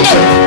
It's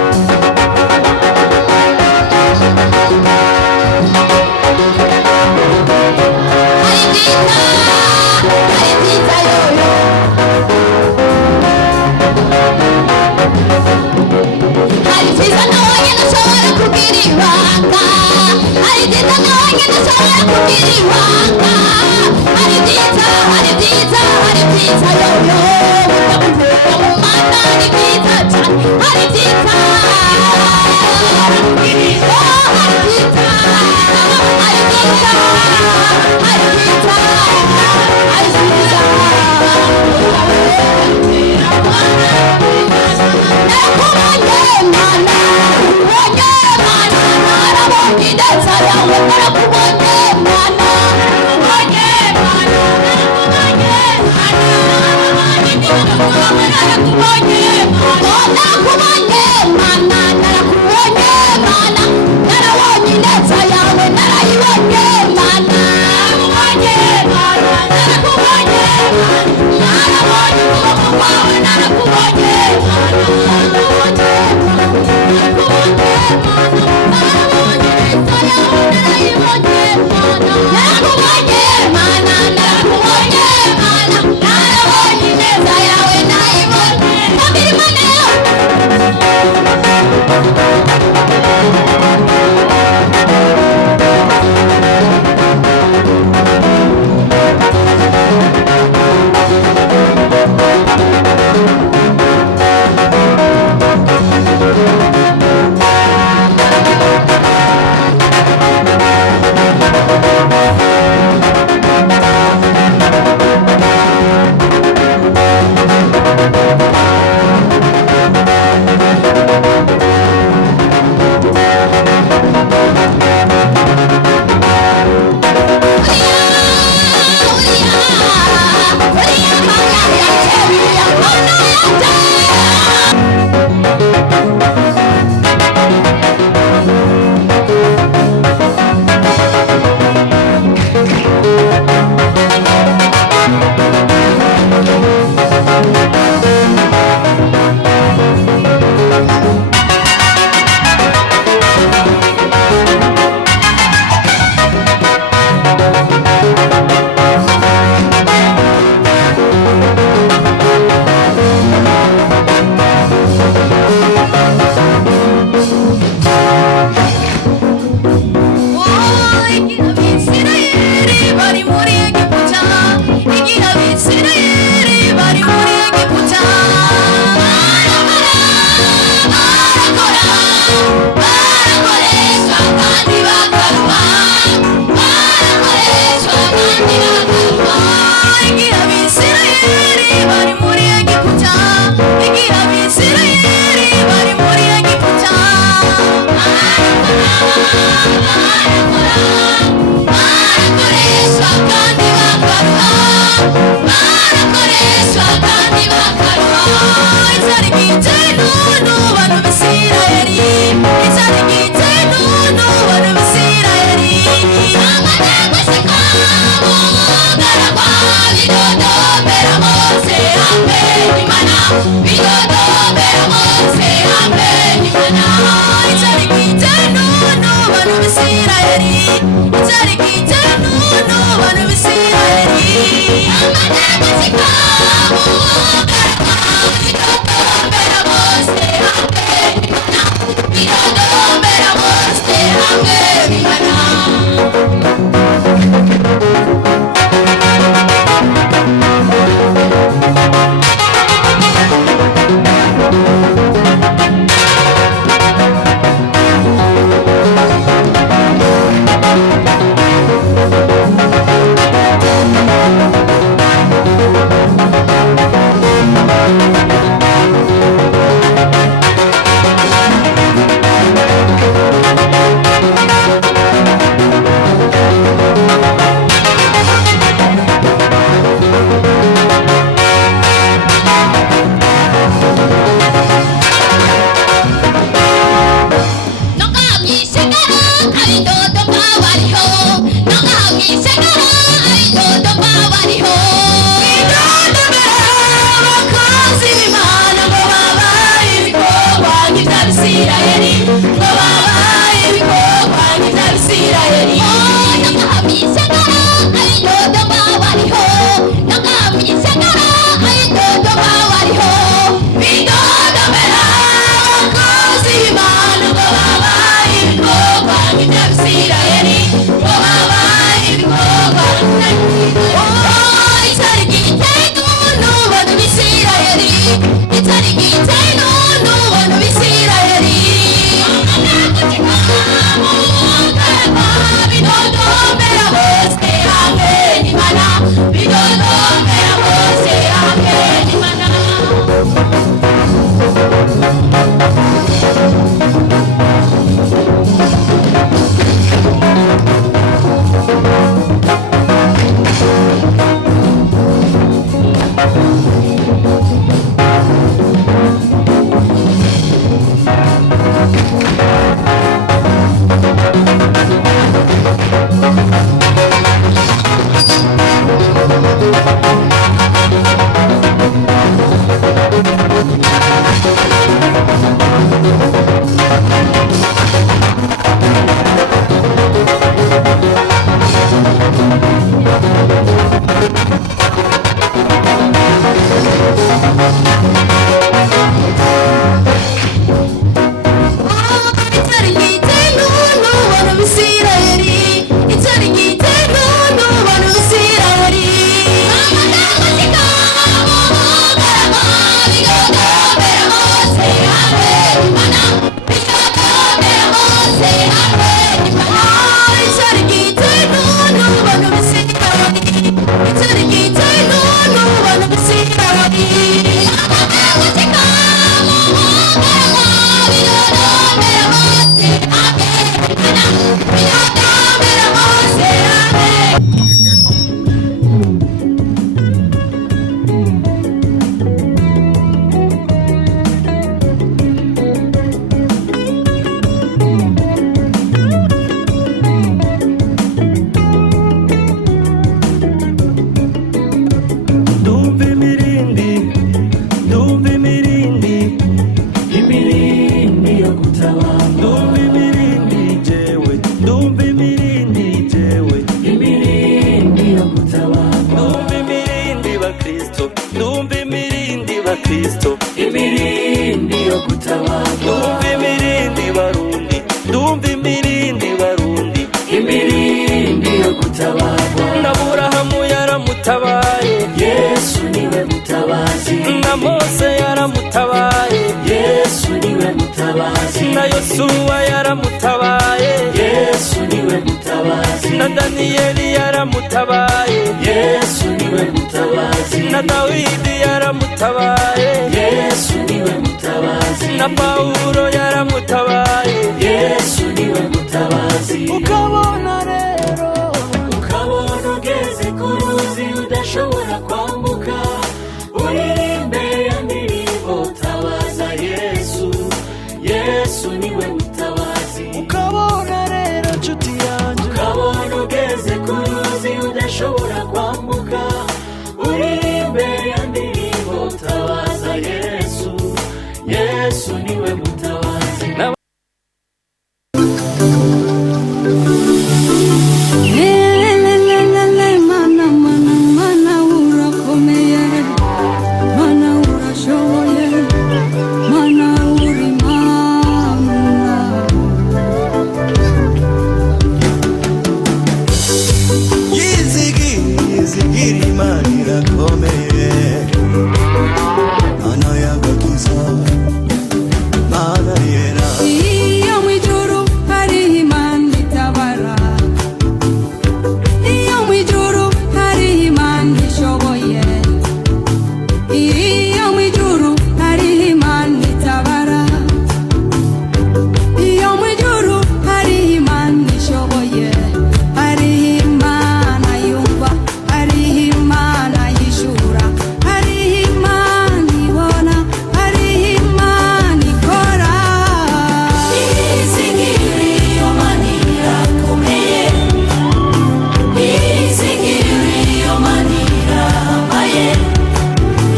Kristo imirindi yo gutabarwa ndumva imirindi barundi ndumva imirindi barundi imirindi yo gutabarwa na Aburahamu yaramutabaye Yesu niwe mutabazi na Mose yaramutabaye Yesu niwe mutabazi na Yosuwa yaramutabaye Yesu niwe mutabazi na Daniyeli yaramutabaye Yesu niwe mutabazi na Dawidi yaramutabaye Yesu niwe mutabazi na Paulo yaramutabaye Yesu niwe mutabazi ukabona rero ukabona ugeze ku ruzi udashobora kwambuka uririmbe ya ndirimbo tabaza Yesu Yesu niwe mutabazi ukabona rero nshuti yanjye ukabona ugeze ku ruzi udashobora kwambuka uririmbe ya ndirimbo tabaza Yesu Yesu niwe mutabazi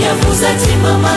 Yavuze ati mama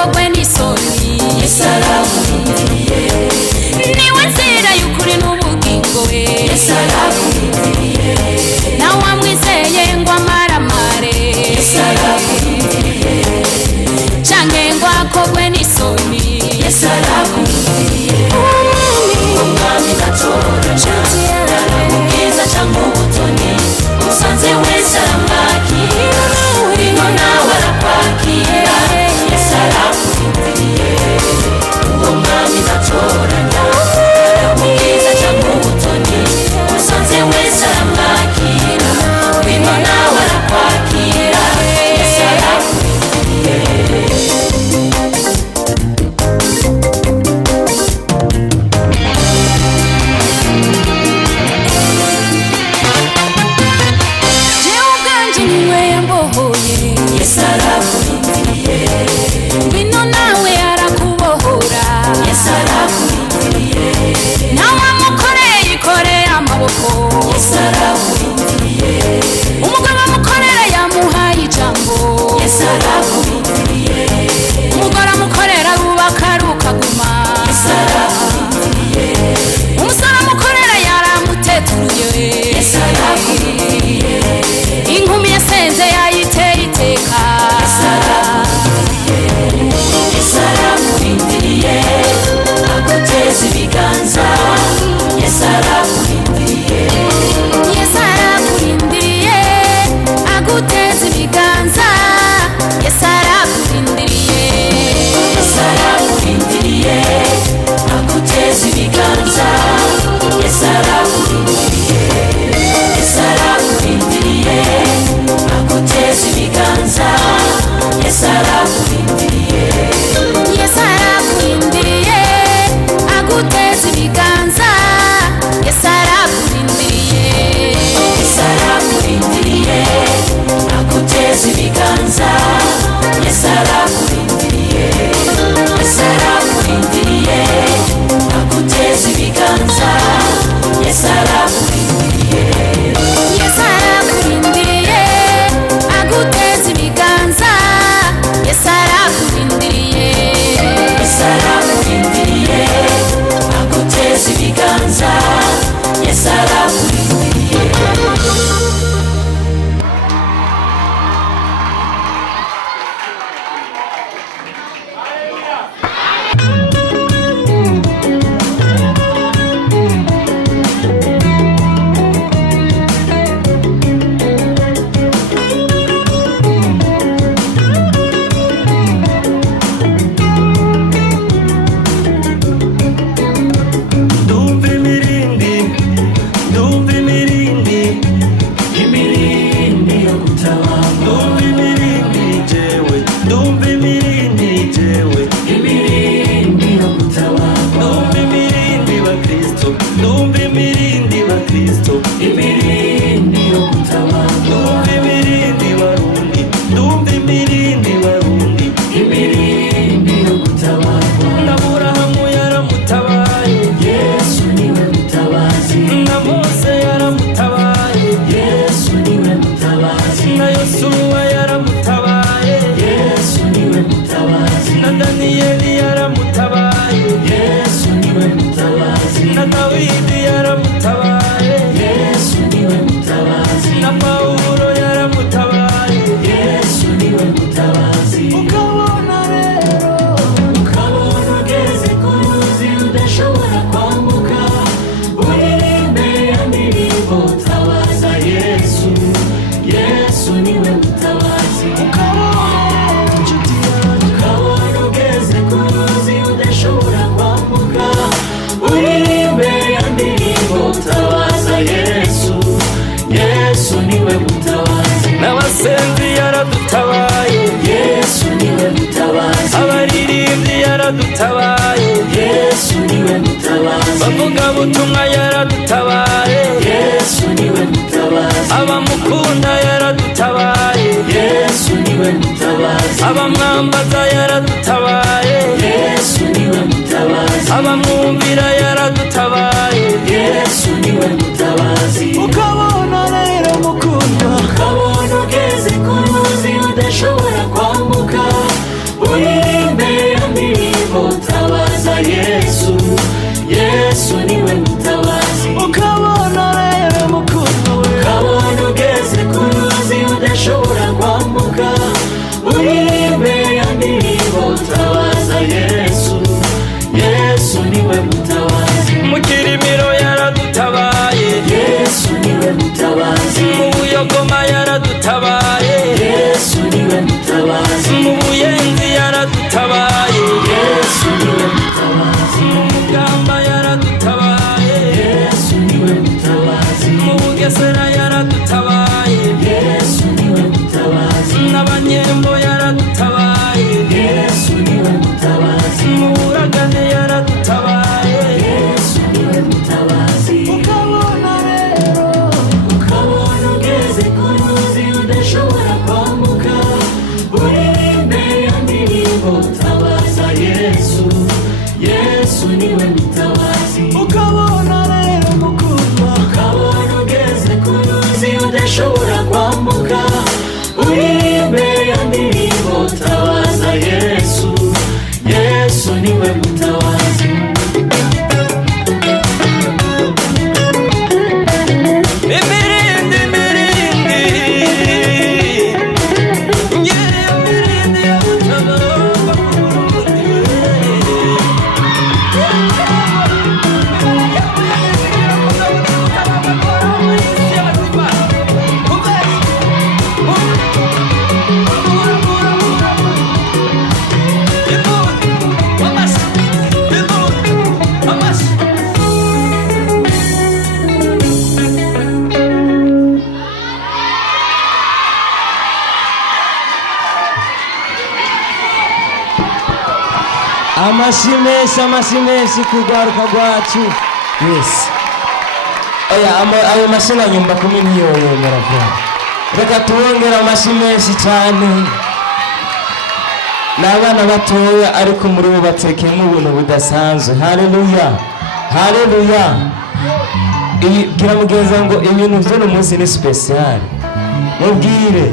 ntukogwe n'isoni. Yesu arakurindiriye, niwe nzira y'ukuri n'ubugingo we. Yesu arakurindiriye, nawe wamwizeye ngo amaramare. Yesu arakurindiriye, canke ngo akogwe n'isoni. Yesu arakurindiriye, umwami natoranya yaramubwiza canke ubutoni, usanze wese aramwakira, ino nawe arakwakira. Yesu arakurindiriye, uwo mwami natoranya yaramubwiza canke ubutoni, usanze wese aramwakira, ino nawe arakwakira. Yesu arakurindiriye. jewe ubwanje niwe yambohoye. Yesu arakurindiriye, ngwino nawe arakubohora. Yesu arakurindiriye, nawe amukoreye yikoreye amaboko. Yesu arakurindiriye, umugabo amukorera yamuhaye ijambo. Yesu arakurindiriye, umugore amukorera rubaka rukaguma. Yesu arakurindiriye, umusore amukorera yaramuteturuye. Yesu arakurindiriye, inkumi yasenze yayiteye iteka. Yesu arakurindiriye, Yesu arakurindiriye, aguteza ibiganza. Yesu arakurindiriye, yesu arakurindiriye aguteza ibiganza. yesu arakurindiriye, Yesu arakurindiriye, aguteza ibiganza. Yesu arakurindiriye, Yesu arakurindiriye, aguteza ibiganza. Yesu arakurindiriye, yesu arakurindiriye aguteza ibiganza. yesu arakurindiriye, Yesu arakurindiriye, aguteza ibiganza. Yesu arakurindiriye, Yesu arakurindiriye, aguteza ibiganza. Yesu arakurindiriye, yesu arakurindiriye aguteza ibiganza. yesu arakurindiriye, Yesu arakurindiriye, aguteza ibiganza. Yesu arakurindiriye. Ndumva imirindi, ndumva imirindi, imirindi yo gutabara. Ndumva imirindi jewe, ndumva imirindi jewe, imirindi yo gutabara. Ndumva imirindi bakristo, ndumva imirindi bakristo, imirindi yo gutabara. Ndumva imirindi barundi, ndumva imirindi barundi, imirindi yo gutabara. Aburahamu yaramutabaye, Yesu niwe mutabazi. Na Mose yaramutabaye, Yesu niwe mutabazi. Na Yosuwa yaramutabaye, Yesu niwe mutabazi. Na Daniyeli yaramutabaye, Yesu niwe mutabazi. Na Dawidi yaramutabaye, Yesu niwe mutabazi. Na Paulo yaramutabaye, Yesu niwe mutabazi. Ukabona rero, ukabona ugeze ku ruzi udashobora kwambuka, uririmbe ya ndirimbo tabaza Yesu. Yesu niwe mutabazi. Ukabona inshuti yanjye, ukabona ugeze ku ruzi udashobora kwambuka, uririmbe ya ndirimbo tabaza Yesu. Yesu niwe mutabazi. N'abasenzi yaradutabaye, Yesu niwe mutabazi. Abaririmbyi yaradutabaye, Yesu niwe mutabazi. Bavuga butumwa yaradutabaye, Yesu niwe mutabazi. Abamukunda yaradutabaye, Yesu niwe mutabazi. Abamwambaza yaradutabaye, Yesu niwe mutabazi. Abamwumvira yaradutabaye, Yesu niwe mutabazi. Ukabona rero mukunda, ukabona ugeze ku ruzi udashobora kwambuka, uririmbe Yesu niwe mutabazi. Imirindi mirindi ngere imirindi ya mutabazi amashimesi kugwaruka rwacu. Yes. Ayo mashina nyumba 10 ntiyoyemera vuba. Reka tuwongera amashimesi cyane. N'abana batoya ariko muri bo batekemo ubuntu budasanzwe. Haleluya. Haleluya. Gira mugenza ngo ibintu byo no munsi ni special. Mubwire